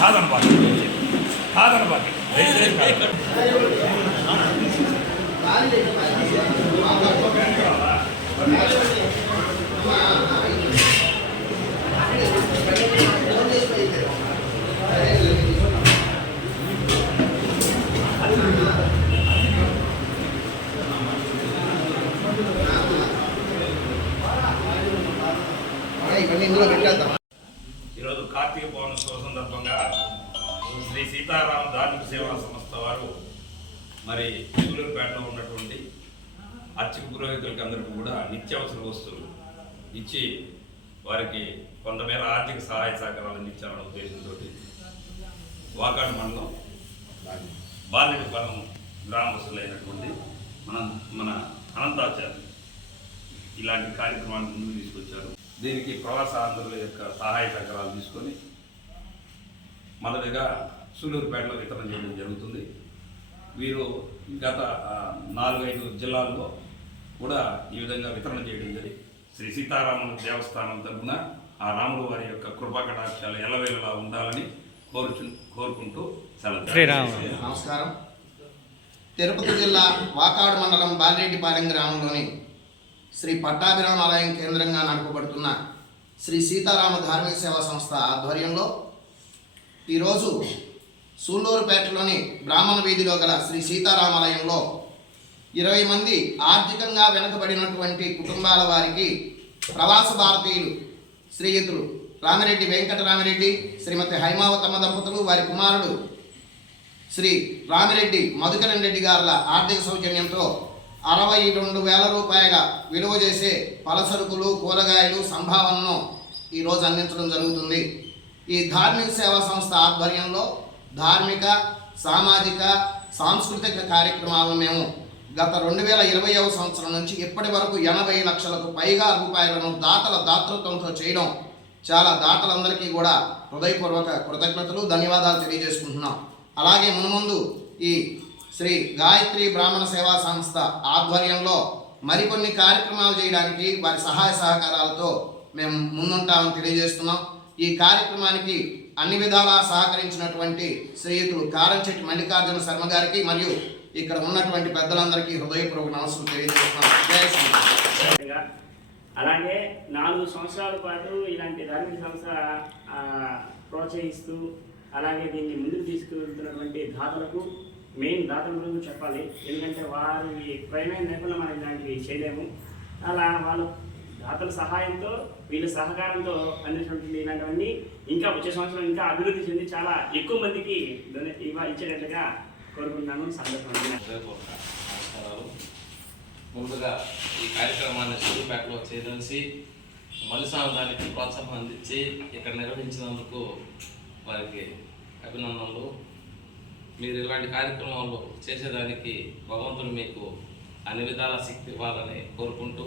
కాదనబాటు ఈరోజు కార్తీక పౌర్ణమి సందర్భంగా శ్రీ సీతారామ ధార్మిక సేవా సంస్థ వారు మరి చిగులూరుపేటలో ఉన్నటువంటి అర్చక పురోహితులకి అందరికీ కూడా నిత్యావసర వస్తువులు ఇచ్చి వారికి కొంతమేర ఆర్థిక సహాయ సహకారాలు అందించాలనే ఉద్దేశంతో వాకాడు మండలం బాలెడిపాలెం గ్రామస్తులైనటువంటి మన అనంతాచార్య ఇలాంటి కార్యక్రమాన్ని ముందుకు తీసుకొచ్చారు. దీనికి ప్రవాసాంధ్రుల యొక్క సహాయ సహకారాలు తీసుకొని మొదటిగా సూళ్ళూరుపేటలో వితరణ చేయడం జరుగుతుంది. వీరు గత 4-5 జిల్లాల్లో కూడా ఈ విధంగా వితరణ చేయడం జరిగింది. శ్రీ సీతారాముల దేవస్థానం తరఫున ఆ రాముడు వారి యొక్క కృపాకటాక్షాలు ఎల్లవేళలా ఉండాలని కోరుకుంటూ సెలవు. నమస్కారం. తిరుపతి జిల్లా వాకాడు మండలం బాలరెడ్డిపాలెం గ్రామంలోని శ్రీ పట్టాభిరామ ఆలయం కేంద్రంగా నడపబడుతున్న శ్రీ సీతారామ ధార్మిక సేవా సంస్థ ఆధ్వర్యంలో ఈరోజు సూళ్ళూరుపేటలోని బ్రాహ్మణ వీధిలో గల శ్రీ సీతారామాలయంలో 20 మంది ఆర్థికంగా వెనుకబడినటువంటి కుటుంబాల వారికి ప్రవాస భారతీయులు శ్రీయుతులు రామిరెడ్డి వెంకటరామిరెడ్డి, శ్రీమతి హైమావతమ్మ దంపతులు, వారి కుమారుడు శ్రీ రామిరెడ్డి మధుకరణ్ రెడ్డి గారుల ఆర్థిక సౌజన్యంతో 62,000 రూపాయల విలువ చేసే పలసరుకులు, కూరగాయలు, సంభావనను ఈరోజు అందించడం జరుగుతుంది. ఈ ధార్మిక సేవా సంస్థ ఆధ్వర్యంలో ధార్మిక, సామాజిక, సాంస్కృతిక కార్యక్రమాలను మేము గత 2020వ సంవత్సరం నుంచి ఇప్పటి వరకు 80 లక్షలకు పైగా రూపాయలను దాతల దాతృత్వంతో చేయడం చాలా దాతలందరికీ కూడా హృదయపూర్వక కృతజ్ఞతలు, ధన్యవాదాలు తెలియజేసుకుంటున్నాం. అలాగే మున్ముందు ఈ శ్రీ గాయత్రి బ్రాహ్మణ సేవా సంస్థ ఆధ్వర్యంలో మరికొన్ని కార్యక్రమాలు చేయడానికి వారి సహాయ సహకారాలతో మేము ముందుంటామని తెలియజేస్తున్నాం. ఈ కార్యక్రమానికి అన్ని విధాలా సహకరించినటువంటి శ్రీయుతులు కారంచెట్టి మల్లికార్జున శర్మ గారికి మరియు ఇక్కడ ఉన్నటువంటి పెద్దలందరికీ హృదయపూర్వక నమస్కారం తెలియజేస్తున్నాం. అలాగే 4 సంవత్సరాల పాటు ఇలాంటి ధార్మిక సంస్థ ప్రోత్సహిస్తూ అలాగే దీన్ని ముందుకు తీసుకువెళ్తున్నటువంటి దాతలకు, మెయిన్ దాతల గురించి చెప్పాలి. ఎందుకంటే వారి ప్రేమైన లేకుండా మనం ఇలాంటివి చేయలేము. అలా వాళ్ళు దాతల సహాయంతో, వీళ్ళ సహకారంతో అందించినటువంటి ఇలాంటివన్నీ ఇంకా వచ్చే సంవత్సరం ఇంకా అభివృద్ధి చెంది చాలా ఎక్కువ మందికి ఇచ్చేటట్టుగా కోరుకుంటున్నాను. నమస్కారాలు. ముందుగా ఈ కార్యక్రమాన్ని సూళ్ళూరుపేటలో చేసి మలిసాంతానికి ప్రోత్సాహం అందించి ఇక్కడ నిర్వహించినందుకు వారికి అభినందనలు. మీరు ఇలాంటి కార్యక్రమాలు చేసేదానికి భగవంతుడు మీకు అన్ని విధాల శక్తి ఇవ్వాలని కోరుకుంటూ